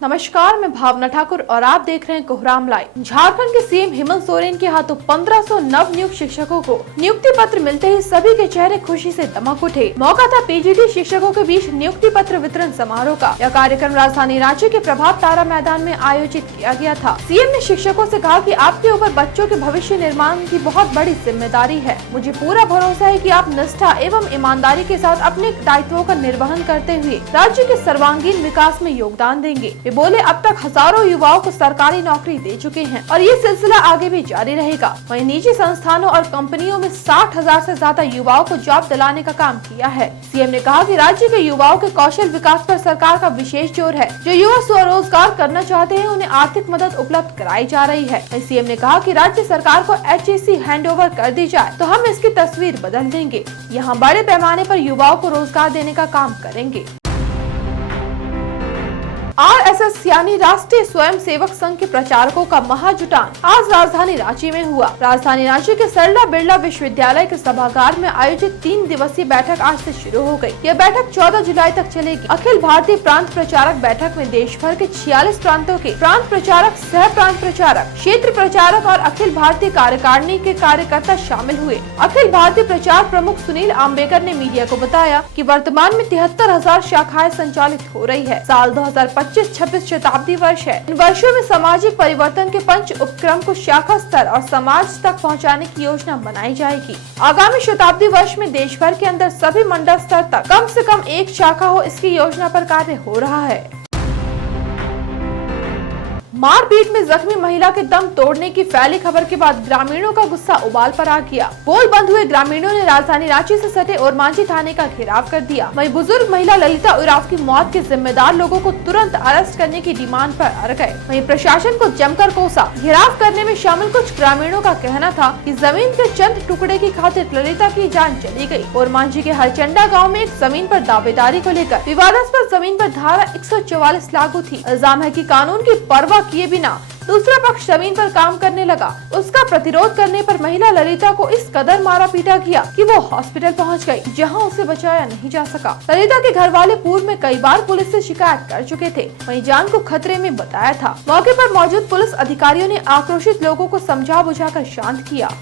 नमस्कार, मैं भावना ठाकुर और आप देख रहे हैं कोहराम लाइव। झारखंड के सीएम हेमंत सोरेन के हाथों 1500 नव नियुक्त शिक्षकों को नियुक्ति पत्र मिलते ही सभी के चेहरे खुशी से दमक उठे। मौका था पीजीटी शिक्षकों के बीच नियुक्ति पत्र वितरण समारोह का। यह कार्यक्रम राजधानी रांची के प्रभात तारा मैदान में आयोजित किया गया था। सीएम ने शिक्षकों से कहा कि आपके ऊपर बच्चों के भविष्य निर्माण की बहुत बड़ी जिम्मेदारी है। मुझे पूरा भरोसा है कि आप निष्ठा एवं ईमानदारी के साथ अपने दायित्वों का निर्वहन करते हुए राज्य के सर्वांगीण विकास में योगदान देंगे। वे बोले, अब तक हजारों युवाओं को सरकारी नौकरी दे चुके हैं और ये सिलसिला आगे भी जारी रहेगा। वहीं निजी संस्थानों और कंपनियों में 60,000 से ज्यादा युवाओं को जॉब दिलाने का काम किया है। सीएम ने कहा कि राज्य के युवाओं के कौशल विकास पर सरकार का विशेष जोर है। जो युवा स्वरोजगार करना चाहते हैं उन्हें आर्थिक मदद उपलब्ध कराई जा रही है। वहीं सीएम ने कहा कि राज्य सरकार को HEC हैंडओवर कर दी जाए तो हम इसकी तस्वीर बदल देंगे। यहाँ बड़े पैमाने पर युवाओं को रोजगार देने का काम करेंगे। RSS यानी राष्ट्रीय स्वयं सेवक संघ के प्रचारकों का महाजुटान आज राजधानी रांची में हुआ। राजधानी रांची के सरला बिरला विश्वविद्यालय के सभागार में आयोजित 3 दिवसीय बैठक आज से शुरू हो गई। यह बैठक 14 जुलाई तक चलेगी। अखिल भारतीय प्रांत प्रचारक बैठक में देश भर के 46 प्रांतों के प्रांत प्रचारक, सह प्रांत प्रचारक, क्षेत्र प्रचारक और अखिल भारतीय कार्यकारिणी के कार्यकर्ता शामिल हुए। अखिल भारतीय प्रचार प्रमुख सुनील आम्बेकर ने मीडिया को बताया कि वर्तमान में 73,000 शाखाएं संचालित हो रही है। साल 2025-26 शताब्दी वर्ष है। इन वर्षों में सामाजिक परिवर्तन के पंच उपक्रम को शाखा स्तर और समाज तक पहुंचाने की योजना बनाई जाएगी। आगामी शताब्दी वर्ष में देश भर के अंदर सभी मंडल स्तर तक कम से कम एक शाखा हो, इसकी योजना पर कार्य हो रहा है। मारपीट में जख्मी महिला के दम तोड़ने की फैली खबर के बाद ग्रामीणों का गुस्सा उबाल पर आ गया। बोल बंद हुए ग्रामीणों ने राजधानी रांची से सटे ओरमांझी थाने का घेराव कर दिया। वहीं बुजुर्ग महिला ललिता उरांव की मौत के जिम्मेदार लोगों को तुरंत अरेस्ट करने की डिमांड पर अड़ गए। वहीं प्रशासन को जमकर कोसा। घेराव करने में शामिल कुछ ग्रामीणों का कहना था कि जमीन के चंद टुकड़े की खातिर ललिता की जान चली गई। ओरमांझी के हरचंडा गाँव में एक जमीन पर दावेदारी को लेकर विवादास्पद जमीन पर धारा 144 लागू थी। इल्जाम है कि कानून की परवाह किए बिना दूसरा पक्ष जमीन पर काम करने लगा। उसका प्रतिरोध करने पर महिला ललिता को इस कदर मारा पीटा किया कि वो हॉस्पिटल पहुंच गई, जहां उसे बचाया नहीं जा सका। ललिता के घर वाले पूर्व में कई बार पुलिस से शिकायत कर चुके थे, वहीं जान को खतरे में बताया था। मौके पर मौजूद पुलिस अधिकारियों ने आक्रोशित लोगों को समझा बुझाकर शांत किया।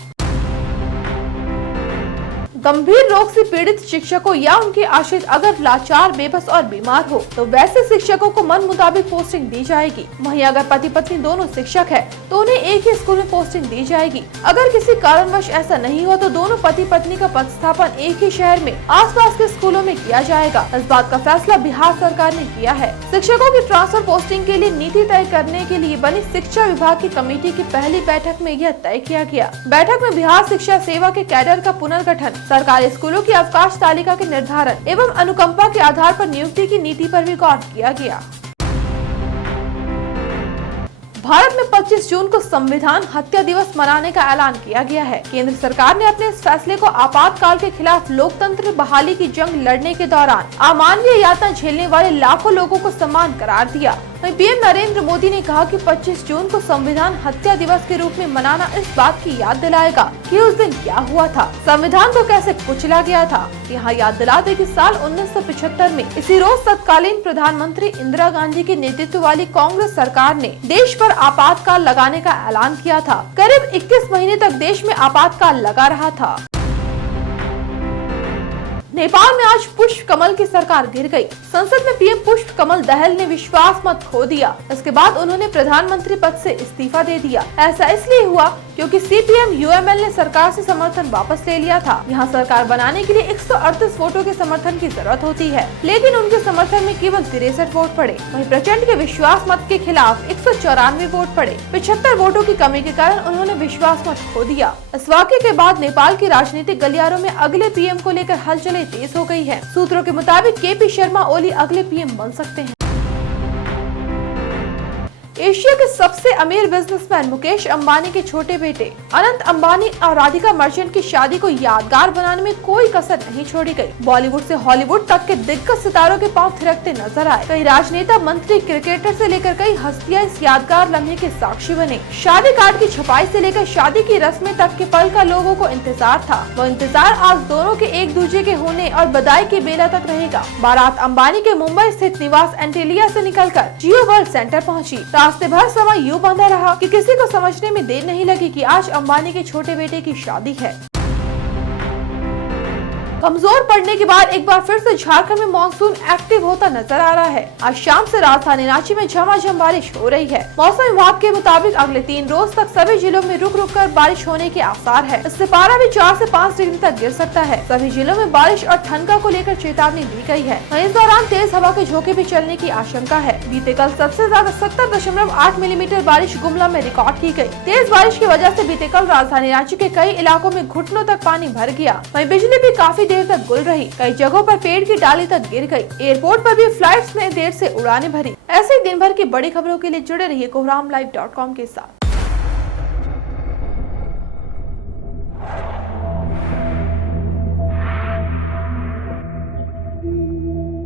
गंभीर रोग से पीड़ित शिक्षकों या उनके आश्रित अगर लाचार, बेबस और बीमार हो तो वैसे शिक्षकों को मन मुताबिक पोस्टिंग दी जाएगी। वहीं अगर पति पत्नी दोनों शिक्षक है तो उन्हें एक ही स्कूल में पोस्टिंग दी जाएगी। अगर किसी कारणवश ऐसा नहीं हुआ तो दोनों पति पत्नी का पदस्थापन एक ही शहर में आसपास के स्कूलों में किया जाएगा। इस बात का फैसला बिहार सरकार ने किया है। शिक्षकों की ट्रांसफर पोस्टिंग के लिए नीति तय करने के लिए बनी शिक्षा विभाग की कमेटी की पहली बैठक में यह तय किया गया। बैठक में बिहार शिक्षा सेवा के कैडर का पुनर्गठन, सरकारी स्कूलों की अवकाश तालिका के निर्धारण एवं अनुकंपा के आधार पर नियुक्ति की नीति पर भी गौर किया गया। भारत में 25 जून को संविधान हत्या दिवस मनाने का ऐलान किया गया है। केंद्र सरकार ने अपने इस फैसले को आपातकाल के खिलाफ लोकतंत्र बहाली की जंग लड़ने के दौरान अमानवीय यातना झेलने वाले लाखों लोगों को सम्मान करार दिया। वहीं पीएम नरेंद्र मोदी ने कहा कि 25 जून को संविधान हत्या दिवस के रूप में मनाना इस बात की याद दिलाएगा कि उस दिन क्या हुआ था, संविधान को कैसे कुचला गया था। यहाँ याद दिला दे कि साल 1975 में इसी रोज तत्कालीन प्रधानमंत्री इंदिरा गांधी के नेतृत्व वाली कांग्रेस सरकार ने देश पर आपातकाल लगाने का ऐलान किया था। करीब 21 महीने तक देश में आपातकाल लगा रहा था। नेपाल में आज पुष्प कमल की सरकार गिर गई। संसद में पीएम पुष्प कमल दहल ने विश्वास मत खो दिया। इसके बाद उन्होंने प्रधानमंत्री पद से इस्तीफा दे दिया। ऐसा इसलिए हुआ क्योंकि CPM UML ने सरकार से समर्थन वापस ले लिया था। यहाँ सरकार बनाने के लिए 138 वोटों के समर्थन की जरूरत होती है, लेकिन उनके समर्थन में केवल 63 वोट पड़े। वहीं प्रचंड के विश्वास मत के खिलाफ 194 वोट पड़े। 75 वोटों की कमी के कारण उन्होंने विश्वास मत खो दिया। इस वाक़ये के बाद नेपाल की राजनीतिक गलियारों में अगले पीएम को लेकर हलचलें तेज हो गई है। सूत्रों के मुताबिक KP शर्मा ओली अगले पीएम बन सकते हैं। एशिया के सबसे अमीर बिजनेसमैन मुकेश अंबानी के छोटे बेटे अनंत अंबानी और राधिका मर्चेंट की शादी को यादगार बनाने में कोई कसर नहीं छोड़ी गई। बॉलीवुड से हॉलीवुड तक के दिग्गज सितारों के पांव थिरकते नजर आए। कई राजनेता, मंत्री, क्रिकेटर से लेकर कई हस्तियां इस यादगार लम्हे के साक्षी बने। शादी कार्ड की छपाई से लेकर शादी की रस्में तक के पल का लोगों को इंतजार था। वो इंतजार आज दोनों के एक दूसरे के होने और बधाई की बेला तक रहेगा। बारात अंबानी के मुंबई स्थित निवास एंटीलिया से निकलकर जियो वर्ल्ड सेंटर पहुंची। रास्ते भर समय यूं बंधा रहा कि किसी को समझने में देर नहीं लगी कि आज अंबानी के छोटे बेटे की शादी है। कमजोर पड़ने के बाद एक बार फिर से झारखंड में मानसून एक्टिव होता नजर आ रहा है। आज शाम से राजधानी रांची में झमाझम बारिश हो रही है। मौसम विभाग के मुताबिक अगले 3 रोज तक सभी जिलों में रुक रुक कर बारिश होने के आसार है। इससे पारा भी 4 से 5 डिग्री तक गिर सकता है। सभी जिलों में बारिश और ठंडा को लेकर चेतावनी दी गई है। इस दौरान तेज हवा के झोंके भी चलने की आशंका है। बीते कल सबसे ज्यादा 70.8 मिलीमीटर बारिश गुमला में रिकॉर्ड की गयी। तेज बारिश की वजह से बीते कल राजधानी रांची के कई इलाकों में घुटनों तक पानी भर गया। वहीं बिजली भी काफी देर तक गुल रही। कई जगहों पर पेड़ की डाली तक गिर गई। एयरपोर्ट पर भी फ्लाइट्स ने देर से उड़ानें भरी। ऐसे दिन भर की बड़ी खबरों के लिए जुड़े रहिए कोहरामलाइव.com के साथ।